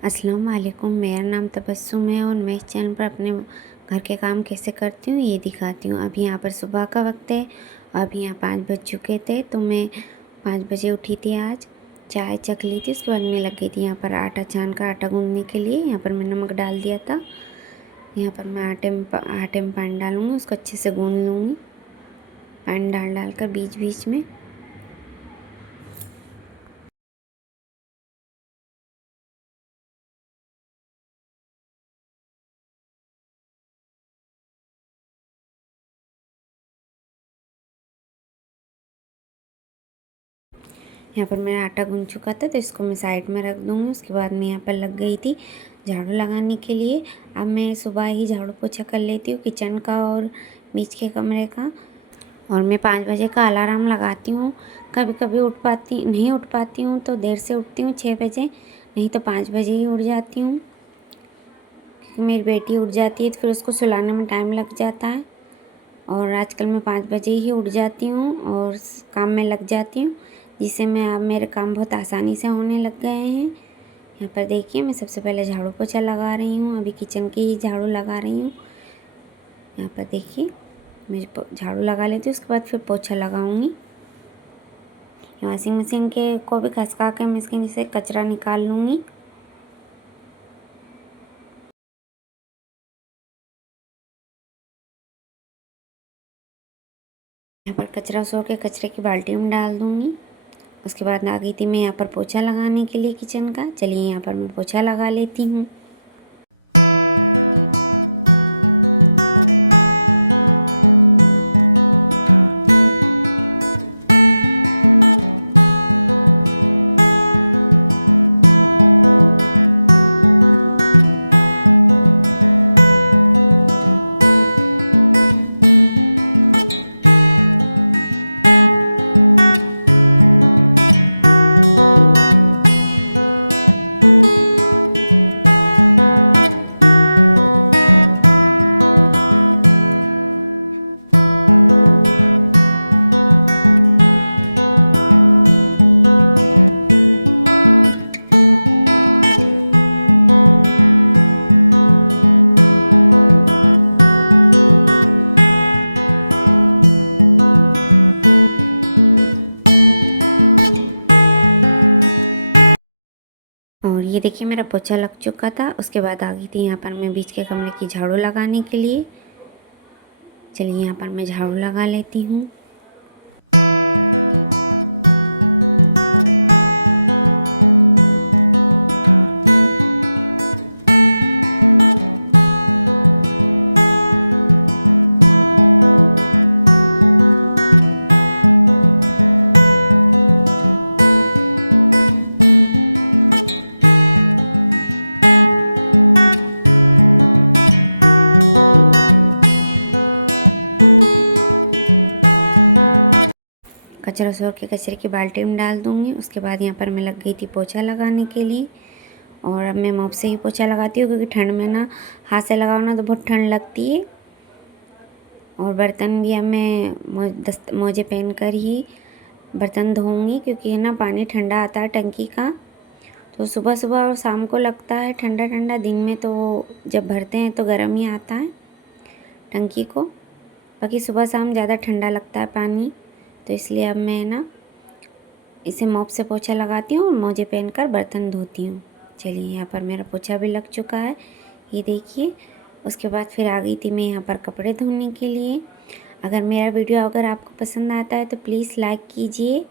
अस्सलाम वालेकुम। मेरा नाम तबस्सुम है और मैं इस चैनल पर अपने घर के काम कैसे करती हूँ ये दिखाती हूँ। अभी यहाँ पर सुबह का वक्त है। अभी यहाँ 5 बज चुके थे तो मैं 5 बजे उठी थी। आज चाय चख ली थी। उसके बाद मैं लग गई थी यहाँ पर आटा छान कर आटा गूँधने के लिए। यहाँ पर मैं नमक डाल दिया था। यहाँ पर मैं आटे में पानी डालूँगी, उसको अच्छे से गूँध लूँगी, पानी डाल कर बीच बीच में। यहाँ पर मेरा आटा गूँध चुका था तो इसको मैं साइड में रख दूँगी। उसके बाद मैं यहाँ पर लग गई थी झाड़ू लगाने के लिए। अब मैं सुबह ही झाड़ू पोछा कर लेती हूँ किचन का और बीच के कमरे का। और मैं 5 बजे का अलार्म लगाती हूँ। कभी कभी नहीं उठ पाती हूँ तो देर से उठती हूँ 6 बजे, नहीं तो 5 बजे ही उठ जाती हूँ, क्योंकि मेरी बेटी उठ जाती है तो फिर उसको सुलाने में टाइम लग जाता है। और आजकल मैं 5 बजे ही उठ जाती हूँ और काम में लग जाती हूँ, जिससे अब मेरे काम बहुत आसानी से होने लग गए हैं। यहाँ पर देखिए मैं सबसे पहले झाड़ू पोछा लगा रही हूँ। अभी किचन की ही झाड़ू लगा रही हूँ। यहाँ पर देखिए मैं झाड़ू लगा लेती हूँ, उसके बाद फिर पोछा लगाऊंगी। वॉशिंग मशीन के को भी खसका के मैं इसके नीचे कचरा निकाल लूँगी। यहाँ पर कचरा सोर के कचरे की बाल्टी में डाल दूँगी। उसके बाद आ गई थी मैं यहाँ पर पोछा लगाने के लिए किचन का। चलिए यहाँ पर मैं पोछा लगा लेती हूँ। और ये देखिए मेरा पोछा लग चुका था। उसके बाद आ गई थी यहाँ पर मैं बीच के कमरे की झाड़ू लगाने के लिए। चलिए यहाँ पर मैं झाड़ू लगा लेती हूँ। कचरा सोर के कचरे की बाल्टी में डाल दूँगी। उसके बाद यहाँ पर मैं लग गई थी पोछा लगाने के लिए। और अब मैं मॉप से ही पोछा लगाती हूँ, क्योंकि ठंड में ना हाथ से लगाओ ना तो बहुत ठंड लगती है। और बर्तन भी अब मैं मोजे पहन कर ही बर्तन धोऊँगी, क्योंकि है ना पानी ठंडा आता है टंकी का। तो सुबह सुबह और शाम को लगता है ठंडा ठंडा, दिन में तो जब भरते हैं तो गर्म ही आता है टंकी को। बाकी सुबह शाम ज़्यादा ठंडा लगता है पानी, तो इसलिए अब मैं ना इसे मॉप से पोछा लगाती हूँ और मोजे पहनकर बर्तन धोती हूँ। चलिए यहाँ पर मेरा पोछा भी लग चुका है, ये देखिए। उसके बाद फिर आ गई थी मैं यहाँ पर कपड़े धोने के लिए। अगर आपको पसंद आता है तो प्लीज़ लाइक कीजिए,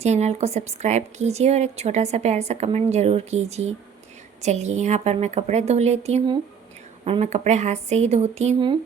चैनल को सब्सक्राइब कीजिए और एक छोटा सा प्यार सा कमेंट ज़रूर कीजिए। चलिए यहाँ पर मैं कपड़े धो लेती हूँ। और मैं कपड़े हाथ से ही धोती हूँ।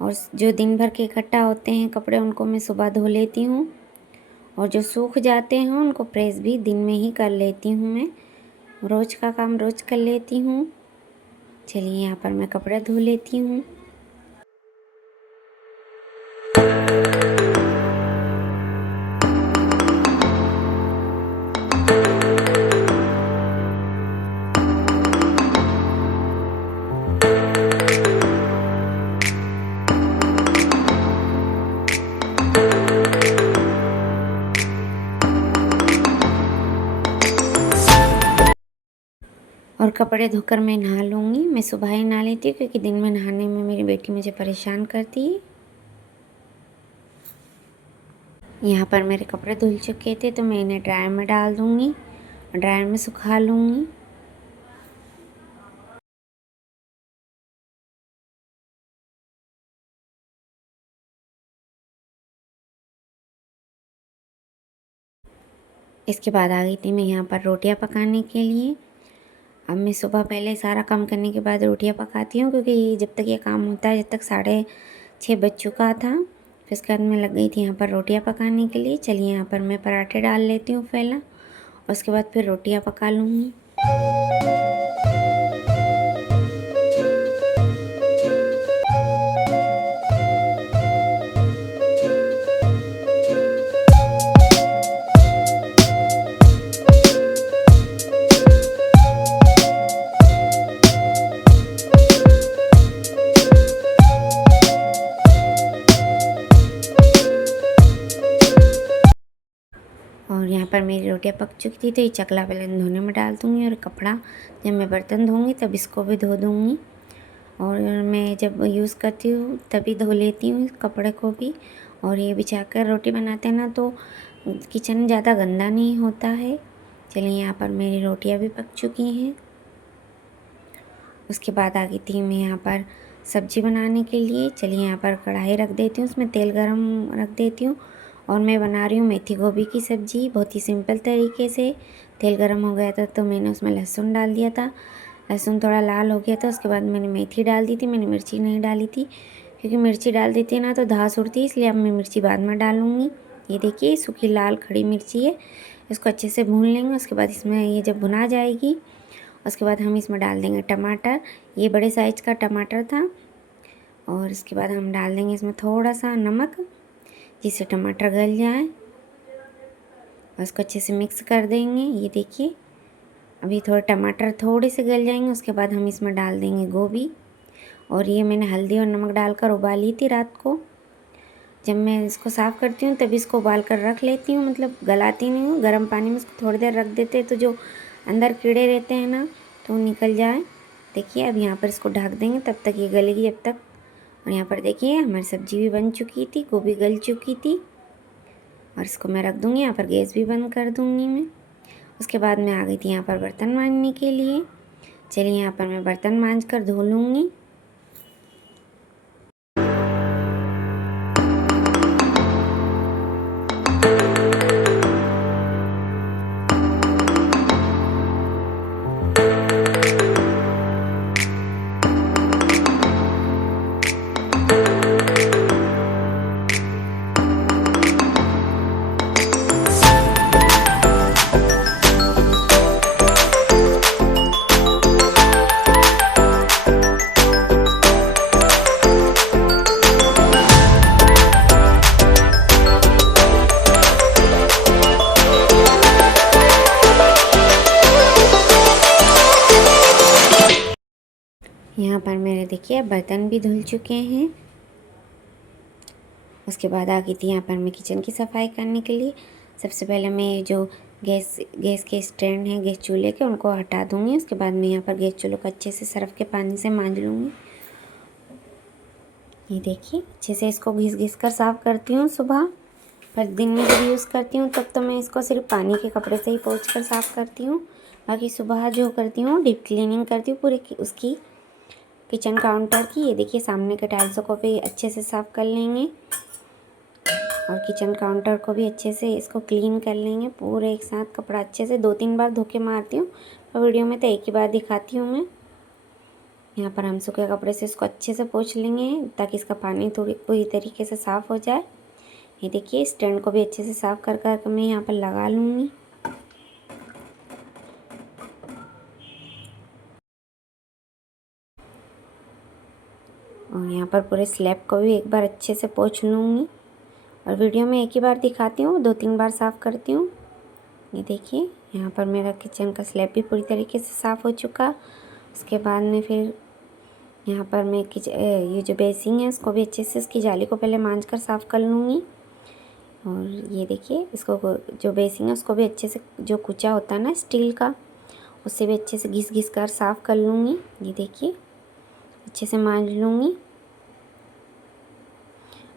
और जो दिन भर के इकट्ठा होते हैं कपड़े उनको मैं सुबह धो लेती हूँ। और जो सूख जाते हैं उनको प्रेस भी दिन में ही कर लेती हूँ। मैं रोज़ का काम रोज़ कर लेती हूँ। चलिए यहाँ पर मैं कपड़े धो लेती हूँ। और कपड़े धोकर मैं नहा लूँगी। मैं सुबह ही नहा लेती हूँ क्योंकि दिन में नहाने में मेरी बेटी मुझे परेशान करती है। यहाँ पर मेरे कपड़े धुल चुके थे तो मैं इन्हें ड्रायर में डाल दूँगी, ड्रायर में सुखा लूँगी। इसके बाद आ गई थी मैं यहाँ पर रोटियाँ पकाने के लिए। अब मैं सुबह पहले सारा काम करने के बाद रोटियाँ पकाती हूँ क्योंकि जब तक ये काम होता है, जब तक 6:30 बज चुका था, फिर उसके बाद मैं लग गई थी यहाँ पर रोटियाँ पकाने के लिए। चलिए यहाँ पर मैं पराठे डाल लेती हूँ पहला, और उसके बाद फिर रोटियाँ पका लूँगी। और यहाँ पर मेरी रोटियाँ पक चुकी थी तो ये चकला बेलन धोने में डाल दूँगी, और कपड़ा जब मैं बर्तन धोऊँगी तब इसको भी धो दूँगी। और मैं जब यूज़ करती हूँ तभी धो लेती हूँ इस कपड़े को भी। और ये बिछाकर रोटी बनाते हैं ना तो किचन ज़्यादा गंदा नहीं होता है। चलिए यहाँ पर मेरी रोटियाँ भी पक चुकी हैं। उसके बाद आ गई थी मैं यहाँ पर सब्ज़ी बनाने के लिए। चलिए यहाँ पर कढ़ाई रख देती हूँ, उसमें तेल गरम रख देती हूँ, और मैं बना रही हूँ मेथी गोभी की सब्ज़ी बहुत ही सिंपल तरीके से। तेल गरम हो गया था तो मैंने उसमें लहसुन डाल दिया था। लहसुन थोड़ा लाल हो गया था, उसके बाद मैंने मेथी डाल दी थी। मैंने मिर्ची नहीं डाली थी क्योंकि मिर्ची डाल देती है ना तो धास उड़ती है, इसलिए अब मैं मिर्ची बाद में डालूँगी। ये देखिए सूखी लाल खड़ी मिर्ची है, इसको अच्छे से भून लेंगे। उसके बाद इसमें ये जब भुना जाएगी उसके बाद हम इसमें डाल देंगे टमाटर। ये बड़े साइज़ का टमाटर था। और इसके बाद हम डाल देंगे इसमें थोड़ा सा नमक, जिससे टमाटर गल जाए, और इसको अच्छे से मिक्स कर देंगे। ये देखिए अभी थोड़े टमाटर थोड़े से गल जाएंगे, उसके बाद हम इसमें डाल देंगे गोभी। और ये मैंने हल्दी और नमक डालकर उबाली थी रात को। जब मैं इसको साफ़ करती हूँ तभी इसको उबाल कर रख लेती हूँ, मतलब गलाती नहीं हूँ। गर्म पानी में इसको थोड़ी देर रख देते हैं तो जो अंदर कीड़े रहते हैं ना तो निकल जाए। देखिए अब यहाँ पर इसको ढक देंगे, तब तक ये गलेगी जब तक। और यहाँ पर देखिए हमारी सब्ज़ी भी बन चुकी थी, गोभी गल चुकी थी, और इसको मैं रख दूँगी। यहाँ पर गैस भी बंद कर दूँगी मैं। उसके बाद मैं आ गई थी यहाँ पर बर्तन मांजने के लिए। चलिए यहाँ पर मैं बर्तन मांज कर धो लूँगी। यहाँ पर मेरे देखिए बर्तन भी धुल चुके हैं। उसके बाद आ गई थी यहाँ पर मैं किचन की सफाई करने के लिए। सबसे पहले मैं जो गैस के स्टैंड हैं गैस चूल्हे के, उनको हटा दूँगी। उसके बाद मैं यहाँ पर गैस चूल्हे को अच्छे से सर्फ के पानी से मांज लूँगी। ये देखिए अच्छे से इसको घिस घिस कर साफ़ करती हूँ सुबह। पर दिन में जब यूज़ करती हूँ तब तो मैं इसको सिर्फ पानी के कपड़े से ही पोंछ कर साफ़ करती हूँ। बाकी सुबह जो करती हूँ डीप क्लीनिंग करती हूँ पूरे उसकी किचन काउंटर की। ये देखिए सामने के टाइल्सों को भी अच्छे से साफ़ कर लेंगे, और किचन काउंटर को भी अच्छे से इसको क्लीन कर लेंगे पूरे एक साथ। कपड़ा अच्छे से 2-3 बार धो के मारती हूँ, और वीडियो में तो एक ही बार दिखाती हूँ मैं। यहाँ पर हम सूखे कपड़े से इसको अच्छे से पोंछ लेंगे ताकि इसका पानी थोड़ी पूरी तरीके से साफ़ हो जाए। ये देखिए स्टैंड को भी अच्छे से साफ़ कर कर मैं यहाँ पर लगा लूँगी। और यहाँ पर पूरे स्लैब को भी एक बार अच्छे से पोंछ लूँगी, और वीडियो में एक ही बार दिखाती हूँ, 2-3 बार साफ़ करती हूँ। ये देखिए यहाँ पर मेरा किचन का स्लैब भी पूरी तरीके से साफ़ हो चुका। उसके बाद में फिर यहाँ पर मैं ये जो बेसिंग है उसको भी अच्छे से इसकी जाली को पहले मांज कर साफ़ कर लूँगी। और ये देखिए इसको जो बेसिंग है उसको भी अच्छे से जो कुचा होता है ना स्टील का, उससे भी अच्छे से घिस घिस कर साफ़ कर लूँगी। ये देखिए अच्छे से मांज लूँगी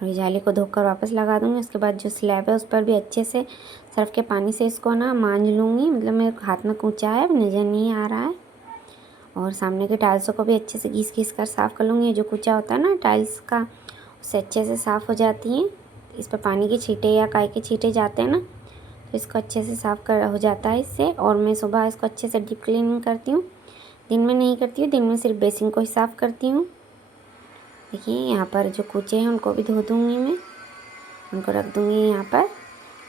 और ये जाली को धोकर वापस लगा दूँगी। उसके बाद जो स्लैब है उस पर भी अच्छे से सर्फ़ के पानी से इसको ना मांज लूँगी। मतलब मेरे हाथ में कूचा है, नज़र नहीं आ रहा है। और सामने के टाइल्सों को भी अच्छे से घिस घिस कर साफ़ कर लूँगी। जो कूचा होता है ना टाइल्स का, उससे अच्छे से साफ़ हो जाती हैं। इस पर पानी के छींटे या काई के छींटे जाते हैं ना, तो इसको अच्छे से साफ़ कर हो जाता है इससे। और मैं सुबह इसको अच्छे से डीप क्लीनिंग करती हूँ, दिन में नहीं करती हूँ। दिन में सिर्फ बेसिन को ही साफ़ करती हूँ। देखिए यहाँ पर जो कूचे हैं उनको भी धो दूँगी मैं, उनको रख दूँगी यहाँ पर।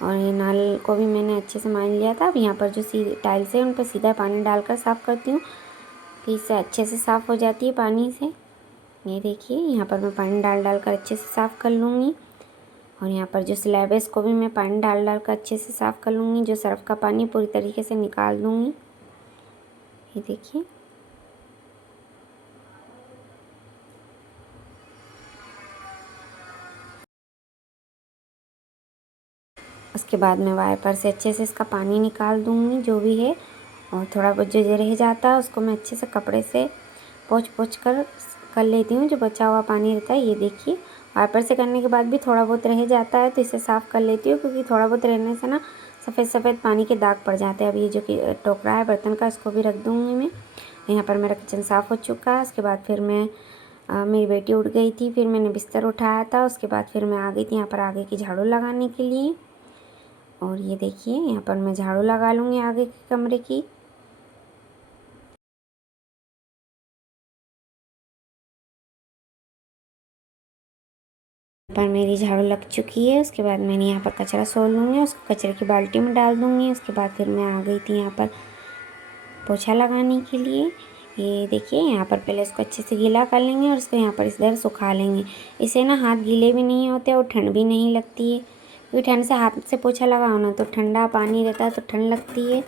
और ये नल को भी मैंने अच्छे से मान लिया था। अब यहाँ पर जो टाइल्स है उन पर सीधा पानी डालकर साफ़ करती हूँ, कि इससे अच्छे से साफ़ हो जाती है पानी से। ये देखिए यहाँ पर मैं पानी डाल डाल कर अच्छे से साफ़ कर लूँगी। और यहाँ पर जो स्लैब है इसको भी मैं पानी डाल डाल कर अच्छे से साफ़ कर लूँगी। जो सर्फ़ का पानी पूरी तरीके से निकाल दूँगी। ये देखिए उसके बाद मैं वाइपर से अच्छे से इसका पानी निकाल दूँगी जो भी है। और थोड़ा बहुत जो रह जाता है उसको मैं अच्छे से कपड़े से पोंछ पोंछ कर लेती हूँ, जो बचा हुआ पानी रहता है। ये देखिए वाइपर से करने के बाद भी थोड़ा बहुत रह जाता है तो इसे साफ़ कर लेती हूँ, क्योंकि थोड़ा बहुत रहने से ना सफ़ेद सफ़ेद पानी के दाग पड़ जाते हैं। अब ये जो कि टोकरा है बर्तन का, इसको भी रख दूँगी मैं। यहाँ पर मेरा किचन साफ़ हो चुका है। उसके बाद फिर मैं मेरी बेटी उठ गई थी, फिर मैंने बिस्तर उठाया था। उसके बाद फिर मैं आ गई थी यहाँ पर आगे की झाड़ू लगाने के लिए। और ये देखिए यहाँ पर मैं झाड़ू लगा लूँगी आगे के कमरे की। पर मेरी झाड़ू लग चुकी है। उसके बाद मैंने यहाँ पर कचरा सोल लूँगी, उसको कचरे की बाल्टी में डाल दूँगी। उसके बाद फिर मैं आ गई थी यहाँ पर पोछा लगाने के लिए। ये देखिए यहाँ पर पहले इसको अच्छे से गीला कर लेंगे और इसको यहाँ पर इधर सुखा लेंगे। इससे ना हाथ गीले भी नहीं होते और ठंड भी नहीं लगती है, क्योंकि ठंड से हाथ से पोछा लगाओ ना तो ठंडा पानी रहता है तो ठंड लगती है।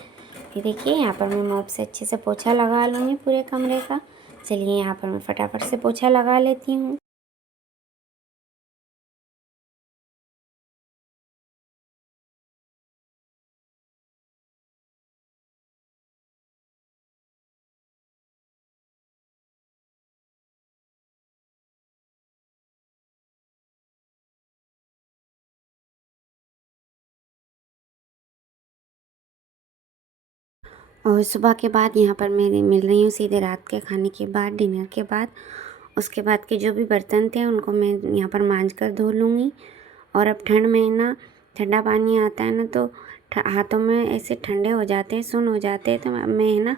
ये देखिए यहाँ पर मैं मॉप से अच्छे से पोछा लगा लूँगी पूरे कमरे का। चलिए यहाँ पर मैं फटाफट से पोछा लगा लेती हूँ। और सुबह के बाद यहाँ पर मैं मिल रही हूँ सीधे रात के खाने के बाद, डिनर के बाद। उसके बाद के जो भी बर्तन थे उनको मैं यहाँ पर मांज कर धो लूँगी। और अब ठंड में ना ठंडा पानी आता है ना तो हाथों में ऐसे ठंडे हो जाते हैं, सुन्न हो जाते हैं, तो मैं है ना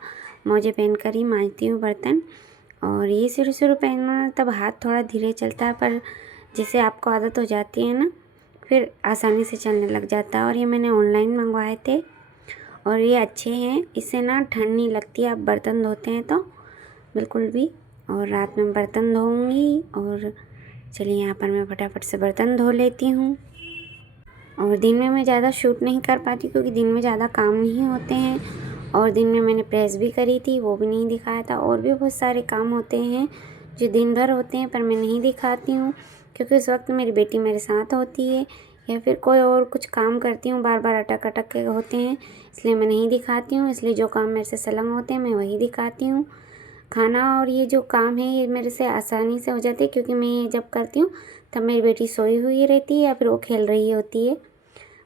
मोजे पहन कर ही मांजती हूँ बर्तन। और ये शुरू शुरू पहनना ना तब हाथ थोड़ा धीरे चलता है, पर जैसे आपको आदत हो जाती है ना फिर आसानी से चलने लग जाता है। और ये मैंने ऑनलाइन मंगवाए थे और ये अच्छे हैं, इससे ना ठंड नहीं लगती आप बर्तन धोते हैं तो बिल्कुल भी। और रात में बर्तन धोऊंगी। और चलिए यहाँ पर मैं फटाफट से बर्तन धो लेती हूँ। और दिन में मैं ज़्यादा शूट नहीं कर पाती, क्योंकि दिन में ज़्यादा काम नहीं होते हैं। और दिन में मैंने प्रेस भी करी थी, वो भी नहीं दिखाया था। और भी बहुत सारे काम होते हैं जो दिन भर होते हैं पर मैं नहीं दिखाती हूँ, क्योंकि उस वक्त मेरी बेटी मेरे साथ होती है या फिर कोई और कुछ काम करती हूँ, बार बार अटक अटक के होते हैं, इसलिए मैं नहीं दिखाती हूँ। इसलिए जो काम मेरे से संलग्न होते हैं मैं वही दिखाती हूँ। खाना और ये जो काम है ये मेरे से आसानी से हो जाते हैं, क्योंकि मैं ये जब करती हूँ तब मेरी बेटी सोई हुई रहती है या फिर वो खेल रही होती है।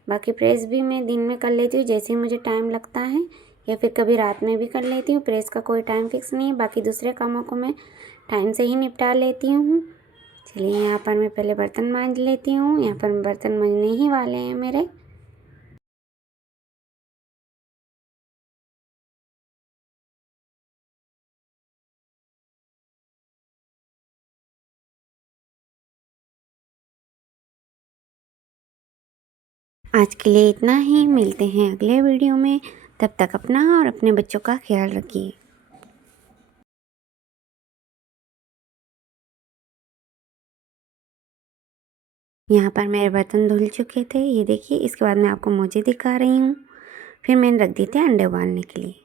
बाकी प्रेस भी मैं दिन में कर लेती हूँ जैसे ही मुझे टाइम लगता है, या फिर कभी रात में भी कर लेती हूँ। प्रेस का कोई टाइम फिक्स नहीं है, बाकी दूसरे कामों को मैं टाइम से ही निपटा लेती हूँ। चलिए यहाँ पर मैं पहले बर्तन मांज लेती हूँ। यहाँ पर बर्तन मांजने ही वाले हैं मेरे। आज के लिए इतना ही, मिलते हैं अगले वीडियो में। तब तक अपना और अपने बच्चों का ख्याल रखिए। यहाँ पर मेरे बर्तन धुल चुके थे, ये देखिए। इसके बाद मैं आपको मोजे दिखा रही हूँ। फिर मैंने रख दिए थे अंडे उबालने के लिए।